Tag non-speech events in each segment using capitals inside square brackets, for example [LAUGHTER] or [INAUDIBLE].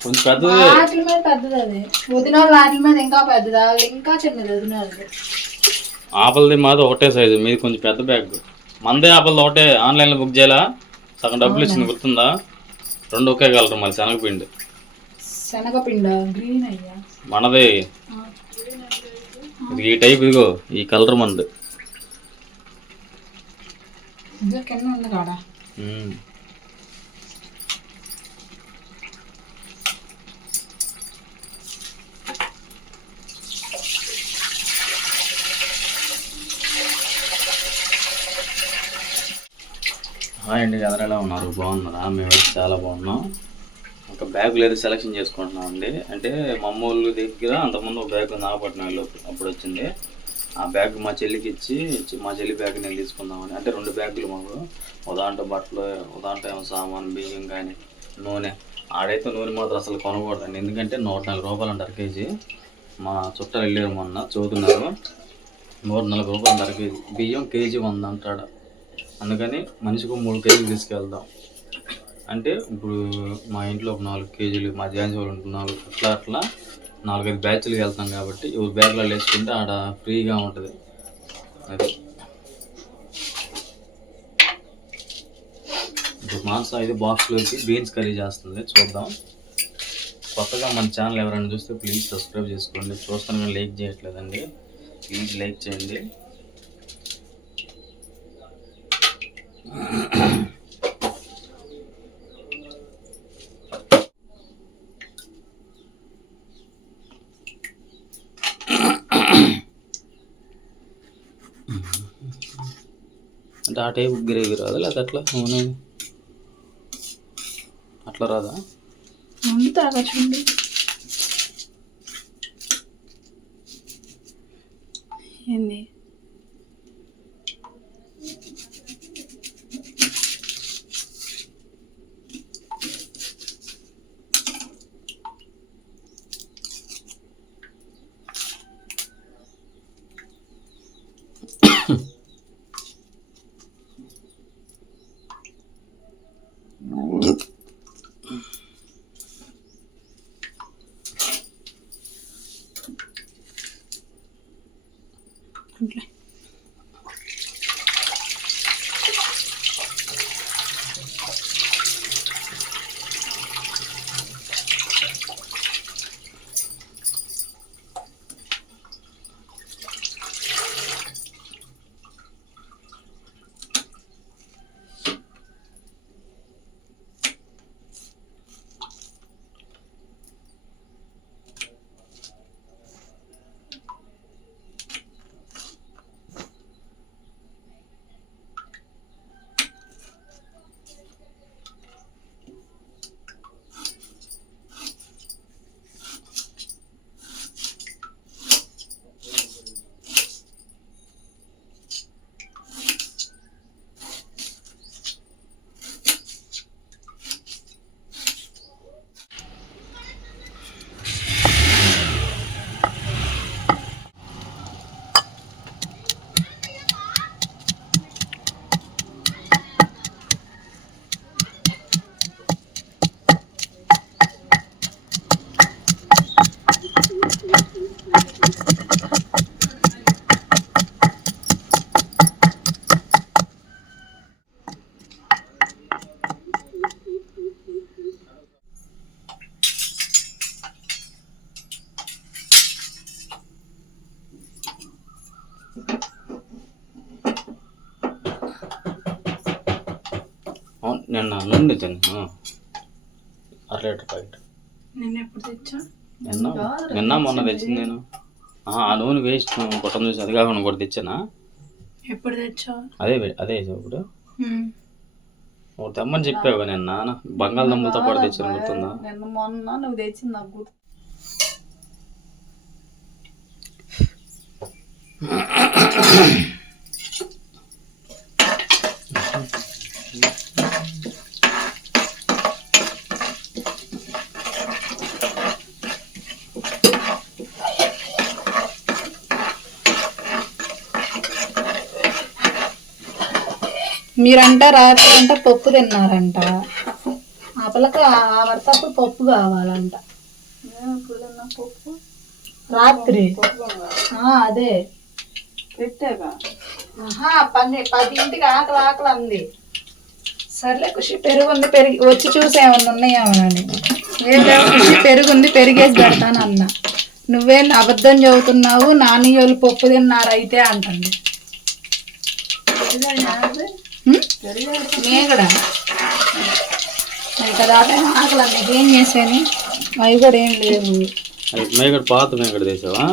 కొంచెం ఆపలది మాది ఒకటే సైజు మీది కొంచెం పెద్ద బ్యాగ్ మందే ఆపల్ది ఒకటే. ఆన్లైన్లో బుక్ చేయాలా? సగం డబ్బులు ఇచ్చింది గుర్తుందా? రెండు ఒకే కలర్ మళ్ళీ శనగపిండి. శనగపిండ గ్రీన్ అయ్యా. మనది. ఇది ఈ టైప్ ఇదిగో ఈ కలర్ మనది ఇంకా కింద ఉంది కాడా. హాయ్ అండి అందరూ ఎలా ఉన్నారు? బాగున్నారా? మేమైతే చాలా బాగున్నాం. ఒక బ్యాగ్ అయితే సెలెక్షన్ చేసుకుంటున్నాం అండి అంటే మా వాళ్ళ దగ్గర అంతకుముందు ఒక బ్యాగ్ నాగపట్నంలో అప్పుడు వచ్చింది. ఆ బ్యాగ్ మా చెల్లికి ఇచ్చి మా చెల్లి బ్యాగ్ నేను తీసుకుందామని అంటే రెండు బ్యాగులు మాకు. ఒక బట్టలు ఒక ఏమో సామాన్ బియ్యం కానీ నూనె. ఆడైతే నూనె మాత్రం అసలు కొనకూడదండి. ఎందుకంటే నూట నలభై రూపాయలు అంటారు కేజీ. మా చుట్టాలు వెళ్ళారు మొన్న చదువుతున్నారు. నూట నలభై రూపాయలు అంటారు కేజీ. బియ్యం కేజీ వంద అంటాడు. అందుకని మనిషికి మూడు కేజీలు తీసుకెళ్దాం. అంటే ఇప్పుడు మా ఇంట్లో ఒక నాలుగు కేజీలు మా జాన్స్ వాళ్ళు నాలుగు అట్లా అట్లా నాలుగైదు బ్యాచ్లు వెళ్తాం కాబట్టి ఎవరు బ్యాగ్లో వేసుకుంటే ఆడ ఫ్రీగా ఉంటుంది. అది. ఇప్పుడు మాంసం అయితే బాక్స్లోకి బీన్స్ కర్రీ చేస్తుంది. చూద్దాం. కొత్తగా మన ఛానల్ ఎవరైనా చూస్తే ప్లీజ్ సబ్స్క్రైబ్ చేసుకోండి. చూస్తాను కానీ లైక్ చేయట్లేదండి. ప్లీజ్ లైక్ చేయండి. అంటే ఆ టైప్ గ్రేవీ రాదా? లేదా అట్లా అవును అట్లా రాదా? తాగచ్చండి. ఏంది? నిన్న నుండి తిన్నా. అర లీటర్ ప్యాకెట్. నిన్న ఎప్పుడు తెచ్చా? నిన్న నిన్న మొన్న తెచ్చింది నేను. ఆ, నూనె వేస్ట్. కొట్టం చూసి అది కాకుండా కూడా తెచ్చానా? ఎప్పుడు తెచ్చా అదే అదే ఇప్పుడు. ఒకటి తెమ్మని చెప్పావు నిన్న. బంగాళదుంపలతో పాటు తెచ్చాను గుర్తుందా? నిన్న మొన్న నువ్వు తెచ్చింది నాకు గుర్తు. [LAUGHS] మీరంట రాత్రి అంట పప్పు తిన్నారంట. ఆ పిల్లకి ఆ వరతప్పుడు పప్పు కావాలంట. రాత్రి? ఆ, అదే. పెట్టాక ఆహా పని పదింటికి ఆకలి ఆకలి అంది. సర్లే ఖుషి పెరుగు ఉంది పెరిగి వచ్చి చూసి ఏమన్నా ఉన్నాయేమోనని ఏం లేవు ఖుషి పెరుగు ఉంది పెరిగేసి పెడతాను అన్న నువ్వేం అబద్ధం చెబుతున్నావు నాన్నయోళ్ళు పప్పు తిన్నారు అయితే అంటుంది? మేగడ. మరి కదా ఆకలి అంది ఏం చేసాను అవి కూడా ఏం లేవు. అది మేకడ పాత మేకడ తీసావా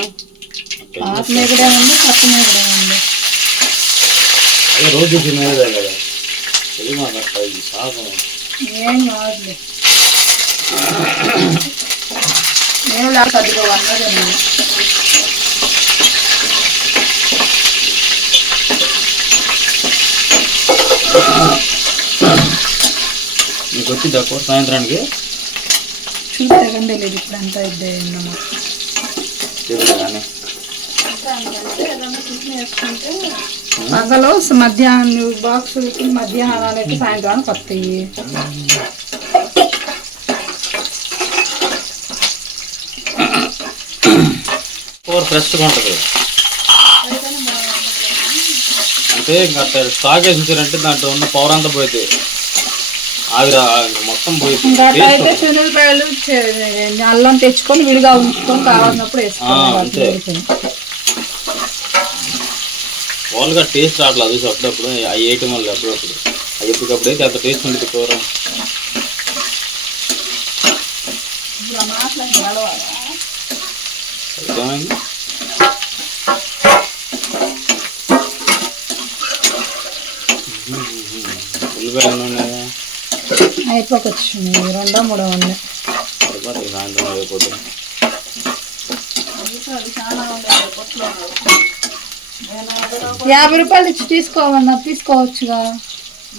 పాత మేగడే ఉంది కొత్త మేగడే ఉంది. అదే రోజు కదా. ఏం కాదులే. నీకు వచ్చింది తక్కువ సాయంత్రానికి? చూస్తే లేదు ఇప్పుడు అంతా ఇద్దే ఉన్నాము పగలు మధ్యాహ్నం బాక్స్ మధ్యాహ్నానికి సాయంత్రానికి వస్తాయి. కూర ఫ్రెష్గా ఉంటుంది. అంటే ఇంకా అట్లా స్టాక్ వేసి ఉంచారంటే దాంట్లో ఉన్న పవర్ అంతా పోయింది. ఆవిరా మొత్తం పోయింది. అయితే అల్లం తెచ్చుకొని విడిగా ఉంచుకొని కావాలన్నప్పుడు అంతే. వాళ్ళగా టేస్ట్ రావట్లేదు చూసి అప్పుడప్పుడు అవి వేయటం వల్ల అప్పుడప్పుడు. అవి ఎప్పటికప్పుడు అయితే అంత టేస్ట్ ఉంటుంది కూర. అయిపోకొచ్చింది రెండో మూడో ఉన్నాయి. యాభై రూపాయలు ఇచ్చి తీసుకోమన్నా తీసుకోవచ్చుగా.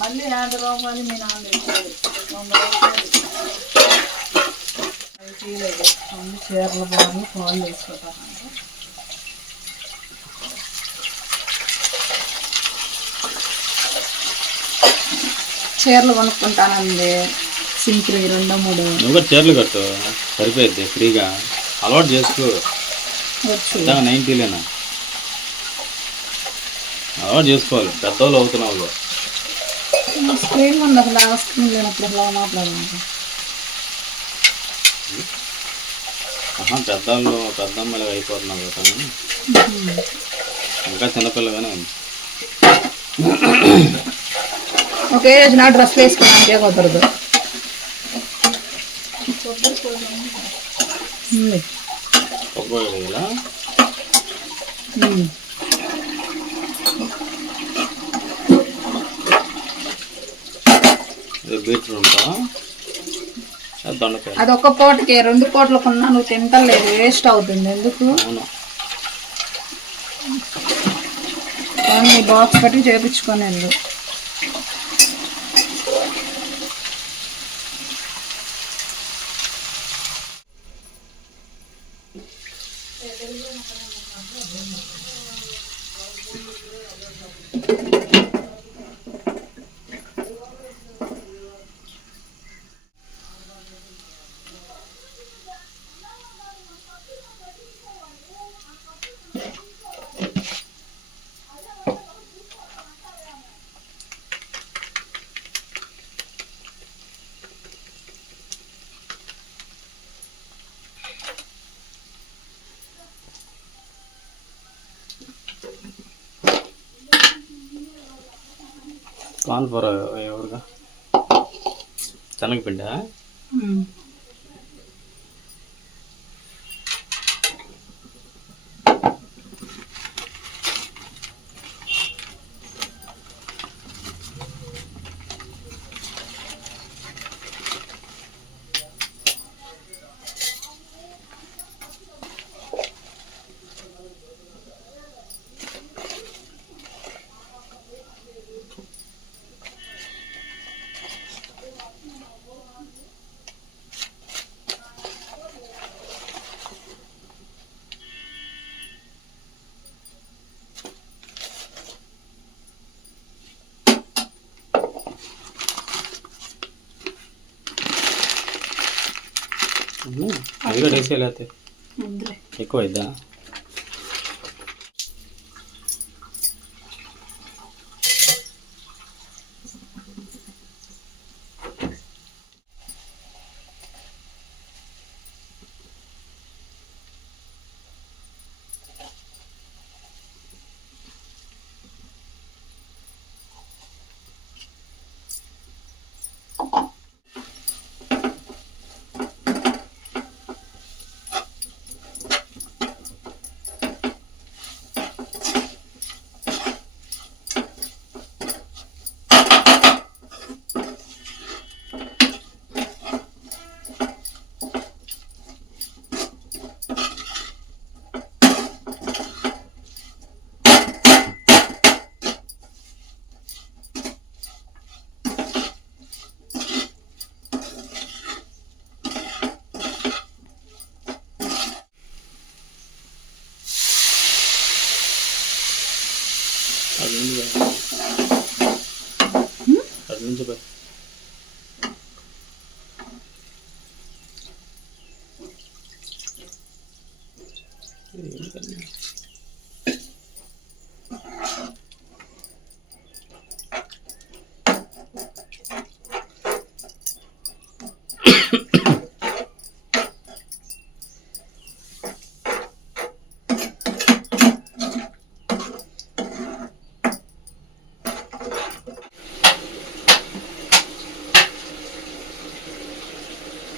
మళ్ళీ యాభై రూపాయలు మీ నాన్న చీరలు బాగుంది పాలు వేసుకుంటాను చీరలు కొనుక్కుంటానండి. సింపుల్ రెండో మూడు. నువ్వు చీరలు కట్టు. సరిపోద్ది ఫ్రీగా. అలవాటు చేసుకో. నైన్టీలేనా అలవాటు చేసుకోవాలి. పెద్దవాళ్ళు అవుతున్నావు స్క్రీన్ ఉంది అసలు స్క్రీన్ లేనప్పుడు అలా మాట్లాడాలి పెద్దవాళ్ళు పెద్ద అమ్మాయిలు అయిపోతున్నావు కదా. ఇంకా చిన్నపిల్లగానే ఉంది. ఒకే నా డ్రెస్ వేసుకోవడానికే కుదరదు. అది ఒక్క పూటకి రెండు పూటలు కొన్నా నువ్వు తింటలేదు వేస్ట్ అవుతుంది. ఎందుకు? బాక్స్ పెట్టి చేపించుకొని వెళ్ళు. కాన్ఫర్ ఎవరుగా శనగపిండా అది కూడా వేసేయాలి ఎక్కువ అవుద్దా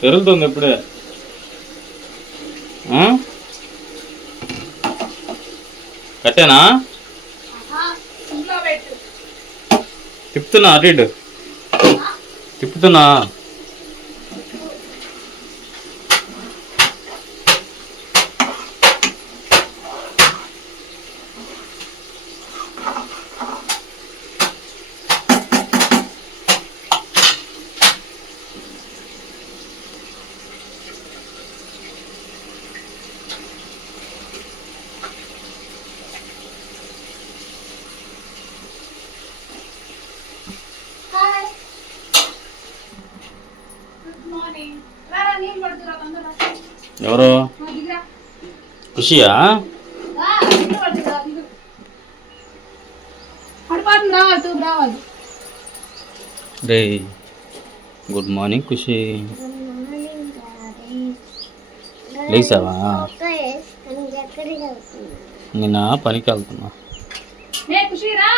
పెరుగుతుంది ఇప్పుడే ఆ? కట్టేనా? తిప్పుతున్నా అటు ఇటు. తిప్పుతున్నా. ఎవరు? ఖుషియా? రే గుడ్ మార్నింగ్ ఖుషి. లేచావా నిన్న పనికి వెళ్తున్నా. ఖుషి రా.